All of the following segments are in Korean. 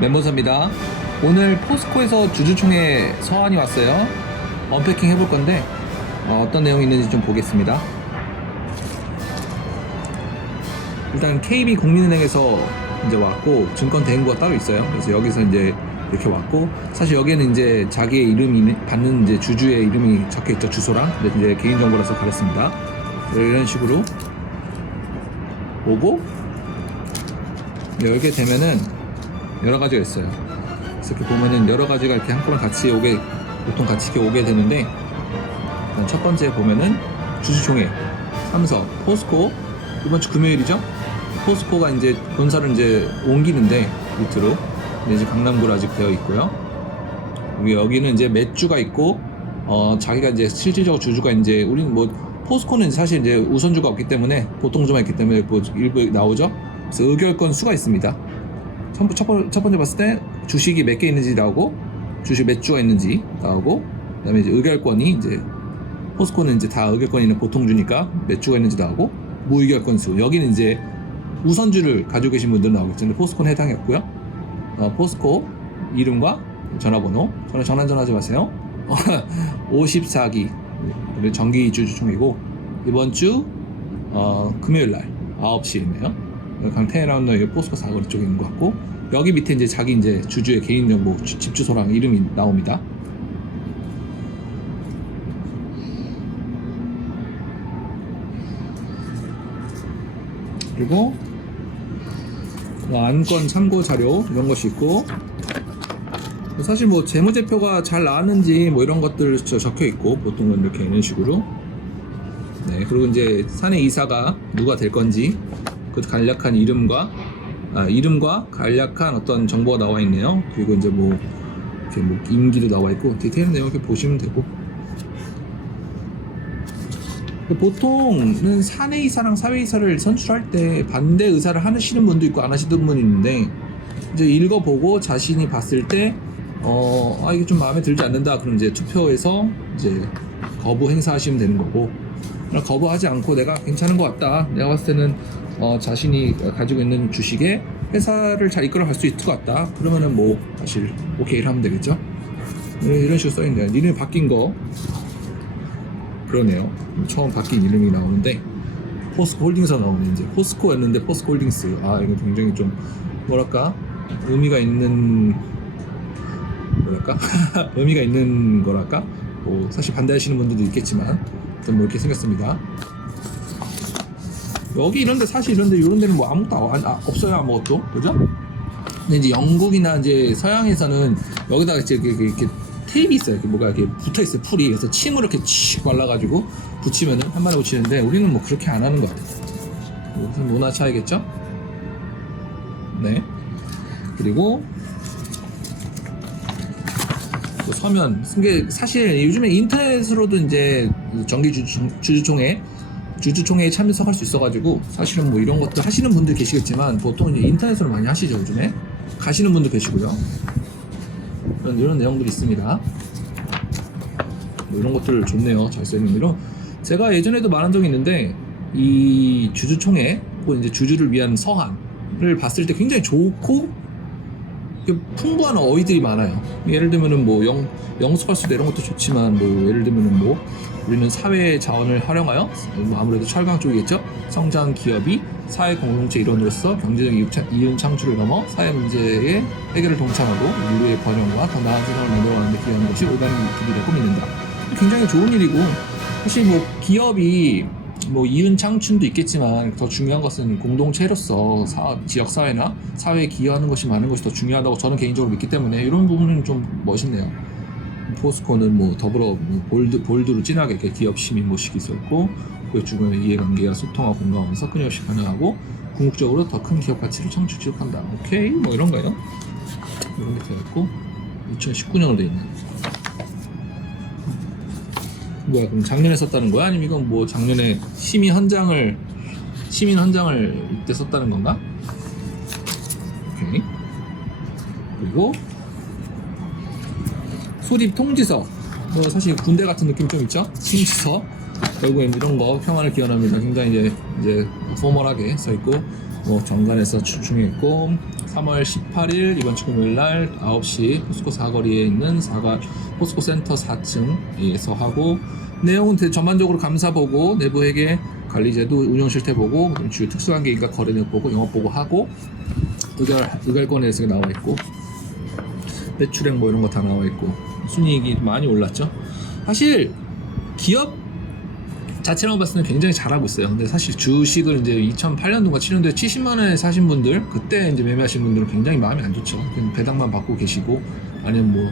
멤버사입니다. 오늘 포스코에서 주주총회 서한이 왔어요. 언패킹 해볼 건데 어떤 내용이 있는지 좀 보겠습니다. 일단 KB 국민은행에서 이제 왔고 증권 대행부가 따로 있어요. 그래서 여기서 이제 이렇게 왔고, 사실 여기에는 이제 자기의 이름이 받는 이제 주주의 이름이 적혀 있죠, 주소랑. 근데 이제 개인정보라서 그렇습니다. 이런 식으로 오고 열게 되면은 여러 가지가 있어요. 그래서 이렇게 보면은 여러 가지가 이렇게 한꺼번에 같이 오게, 보통 같이 이렇게 오게 되는데, 첫 번째 보면은 주주총회, 삼성, 포스코, 이번 주 금요일이죠. 포스코가 이제 본사를 이제 옮기는데 밑으로, 근데 이제 강남구로 아직 되어 있고요. 여기는 이제 몇 주가 있고, 자기가 이제 실질적으로 주주가 이제, 우리는 뭐 포스코는 사실 이제 우선주가 없기 때문에 보통주만 있기 때문에 뭐 일부 나오죠. 그래서 의결권 수가 있습니다. 첫 번째 봤을 때 주식이 몇 개 있는지 나오고, 주식 몇 주가 있는지 나오고, 그다음에 이제 의결권이 이제 포스코는 이제 다 의결권이 있는 보통주니까 몇 주가 있는지 나오고, 무의결권 수, 여기는 이제 우선주를 가지고 계신 분들은 나오겠죠. 근데 포스코는 해당이 없고요. 포스코 이름과 전화번호, 전화 전화하지 마세요. 54기 정기 주주총회고, 이번 주 금요일날 9시에 있네요. 강태라운더 포스코 사거리 쪽에 있는 것 같고, 여기 밑에 이제 자기 이제 주주의 개인정보, 집 주소랑 이름이 나옵니다. 그리고 안건 참고 자료 이런 것이 있고, 사실 뭐 재무제표가 잘 나왔는지 뭐 이런 것들 적혀 있고, 보통은 이렇게 이런 식으로. 네, 그리고 이제 사내 이사가 누가 될 건지 그 간략한 이름과 간략한 어떤 정보가 나와 있네요. 그리고 이제 뭐 이렇게 뭐 임기도 나와 있고, 디테일 내용 이렇게 보시면 되고. 보통은 사내이사랑 사회이사를 선출할 때 반대 의사를 하시는 분도 있고 안 하시는 분이 있는데, 이제 읽어보고 자신이 봤을 때 이게 좀 마음에 들지 않는다, 그럼 이제 투표에서 이제 거부 행사하시면 되는 거고, 거부하지 않고 내가 괜찮은 것 같다, 내가 봤을 때는 자신이 가지고 있는 주식에 회사를 잘 이끌어갈 수 있을 것 같다, 그러면은 뭐 사실 오케이를 하면 되겠죠. 이런 식으로 써있네요. 이름이 바뀐 거 그러네요. 처음 바뀐 이름이 나오는데 포스코 홀딩스가 나오네. 이제 포스코였는데 포스코 홀딩스. 이거 굉장히 좀 뭐랄까 의미가 있는 의미가 있는 거랄까. 뭐 사실 반대하시는 분들도 있겠지만 좀 뭐 이렇게 생겼습니다. 여기 이런데, 사실 이런데 이런 데는 뭐 아무것도 없어요. 아무것도, 그죠? 근데 이제 영국이나 이제 서양에서는 여기다가 이제 이렇게 테이프 있어요. 이렇게 뭐가 이렇게 붙어 있어요, 풀이. 그래서 침으로 이렇게 칙 발라가지고 붙이면은 한 마리 붙이는데, 우리는 뭐 그렇게 안 하는 것 같아요. 무슨 문화 차이겠죠? 네. 그리고 또 서면 이게 사실 요즘에 인터넷으로도 이제 정기 주주총회에 참석할 수 있어가지고, 사실은 뭐 이런 것도 하시는 분들 계시겠지만 보통 이제 인터넷으로 많이 하시죠. 요즘에 가시는 분도 계시고요. 이런 내용들이 있습니다. 뭐 이런 것들 좋네요. 잘 써있는 대로. 제가 예전에도 말한 적이 있는데, 이 주주총회 혹은 이제 주주를 위한 서한을 봤을 때 굉장히 좋고 풍부한 어휘들이 많아요. 예를 들면은 뭐 영수할 수도 이런 것도 좋지만, 뭐 예를 들면은 뭐 우리는 사회 자원을 활용하여, 뭐 아무래도 철강 쪽이겠죠. 성장 기업이 사회 공동체 일원으로서 경제적 이윤 창출을 넘어 사회 문제의 해결을 동참하고 인류의 번영과 더 나은 세상을 만들어가는 데 기여하는 것이 올바른 길이라고 믿는다. 굉장히 좋은 일이고, 사실 뭐 기업이 뭐 이윤 창출도 있겠지만 더 중요한 것은 공동체로서 지역 사회나 사회에 기여하는 것이 많은 것이 더 중요하다고 저는 개인적으로 믿기 때문에, 이런 부분은 좀 멋있네요. 포스코는 뭐 더불어 볼드로 진하게 이렇게 기업 시민 모식이 있었고, 그 주변의 이해관계와 소통과 공감하면서 끊임없이 반영하고 궁극적으로 더 큰 기업 가치를 창출한다. 오케이, 뭐 이런 거예요. 이런 게 되어있고, 2019년으로 돼 있네. 뭐야, 그럼 작년에 썼다는 거야? 아니면 이건 뭐 작년에 시민 헌장을 이때 썼다는 건가? 오케이. 그리고 소집 통지서, 뭐 사실 군대 같은 느낌 좀 있죠? 통지서 결국엔 이런 거 평안을 기원합니다. 굉장히 이제 포멀하게 써 있고, 뭐 정관에서 중요했고, 3월 18일 이번 주 금요일 날 9시 포스코 사거리에 있는 포스코 센터 4층에서 하고, 내용은 전반적으로 감사 보고, 내부 회계, 관리제도, 운영 실태 보고, 주요 특수관계인가 거래 내역 보고, 영업 보고 하고, 의결권에서 나와 있고, 매출액 뭐 이런 거 다 나와 있고, 순이익이 많이 올랐죠. 사실 기업 자체로 봤을 때는 굉장히 잘하고 있어요. 근데 사실 주식을 이제 2008년도인가 7년도에 70만 원에 사신 분들, 그때 이제 매매하신 분들은 굉장히 마음이 안 좋죠. 그냥 배당만 받고 계시고, 아니면 뭐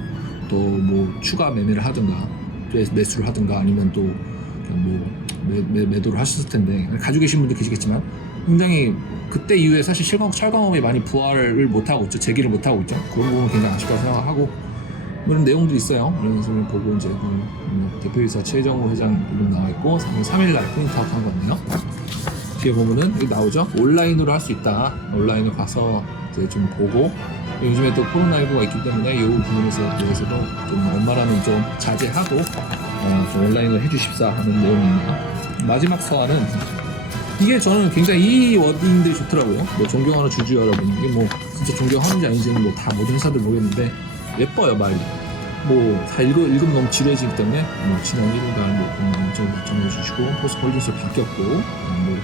또 뭐 추가 매매를 하든가, 매수를 하든가, 아니면 또 그냥 뭐 매도를 하셨을 텐데, 가지고 계신 분들 계시겠지만, 굉장히 그때 이후에 사실 철강업이 많이 부활을 못 하고 있죠. 재기를 못 하고 있죠. 그런 부분은 굉장히 아쉽다고 생각하고, 이런 내용도 있어요. 이런 것을 보고 이제 대표이사 최정우 회장 이름 나와 있고, 3일날 프린트아웃 한 건데요. 뒤에 보면은 여기 나오죠. 온라인으로 할 수 있다. 온라인으로 가서 이제 좀 보고, 요즘에 또 코로나19가 있기 때문에 이 부분에서 대해서도 좀 웬만하면 좀 자제하고 좀 온라인을 해주십사 하는 내용이네요. 마지막 서한은, 이게 저는 굉장히 이 워딩들이 좋더라고요. 뭐 존경하는 주주 여러분, 이게 뭐 진짜 존경하는지 아닌지는 뭐 다 모든 회사들 모르겠는데 예뻐요, 말이. 뭐 다 읽으면 너무 지루해지기 때문에 뭐 지난 1일간 뭐 정해주시고, 포스코홀딩스로 바뀌었고, 뭐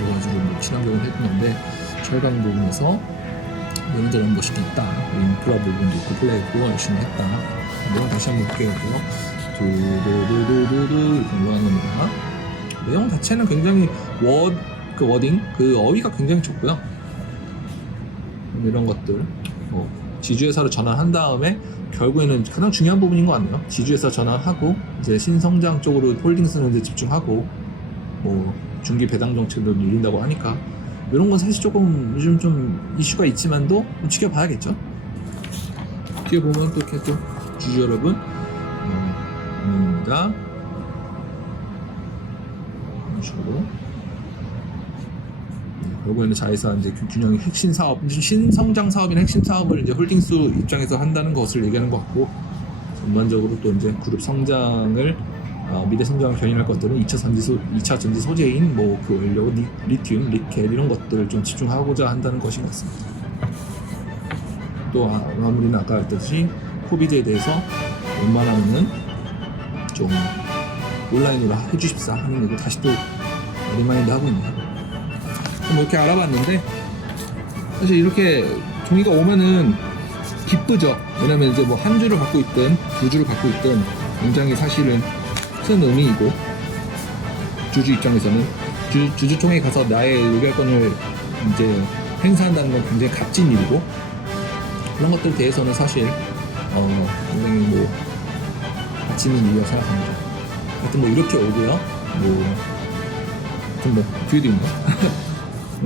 여러 가지로 뭐 친환경을 했는데, 철강 부분에서 이런저런 것이 있다. 인프라 부분도 있고 플레이도 열심히 했다. 내용 다시 한번 볼게요. 두두두두두 이렇게 올라가는 겁니다. 내용 자체는 굉장히 그 워딩, 그 어휘가 굉장히 좋고요. 이런 것들, 뭐 지주회사로 전환한 다음에 결국에는 가장 중요한 부분인 것 같네요. 지주회사 전환하고 이제 신성장 쪽으로 홀딩스는 이제 집중하고, 뭐 중기 배당 정책도 밀린다고 하니까, 이런 건 사실 조금 요즘 좀 이슈가 있지만도 좀 지켜봐야겠죠. 뒤에 보면 또 이렇게 또 주주 여러분, 입니다. 이런 식으로. 결국에는 자회사 이제 균형의 핵심 사업, 신성장 사업이나 핵심 사업을 이제 홀딩스 입장에서 한다는 것을 얘기하는 것 같고, 전반적으로 또 이제 그룹 성장을 미래 성장을 견인할 것들은 2차 전지 소재인 뭐 그 원료, 리튬, 니켈 이런 것들을 좀 집중하고자 한다는 것인 것 같습니다. 또 마무리는 아까 했듯이 코비드에 대해서 웬만하면은 좀 온라인으로 해주십사 하는 거 다시 또 리마인드 하고 있네요. 뭐 이렇게 알아봤는데, 사실 이렇게 종이가 오면은 기쁘죠. 왜냐면 이제 뭐 한 주를 갖고 있든 두 주를 갖고 있든 굉장히 사실은 큰 의미이고, 주주 입장에서는 주주총회에 가서 나의 의결권을 이제 행사한다는 건 굉장히 값진 일이고, 그런 것들에 대해서는 사실 굉장히 뭐 가치 있는 일이라고 생각합니다. 하여튼 뭐 이렇게 오고요. 뭐 뒤에도 있네.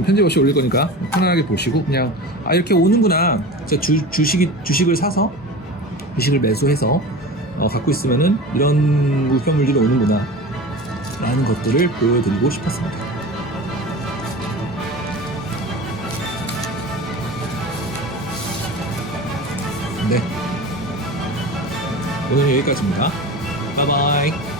편집 없이 올릴 거니까 편안하게 보시고, 그냥 이렇게 오는구나, 주식을 사서 주식을 매수해서 갖고 있으면은 이런 물건물들이 오는구나 라는 것들을 보여드리고 싶었습니다. 네, 오늘 여기까지입니다. 바이바이.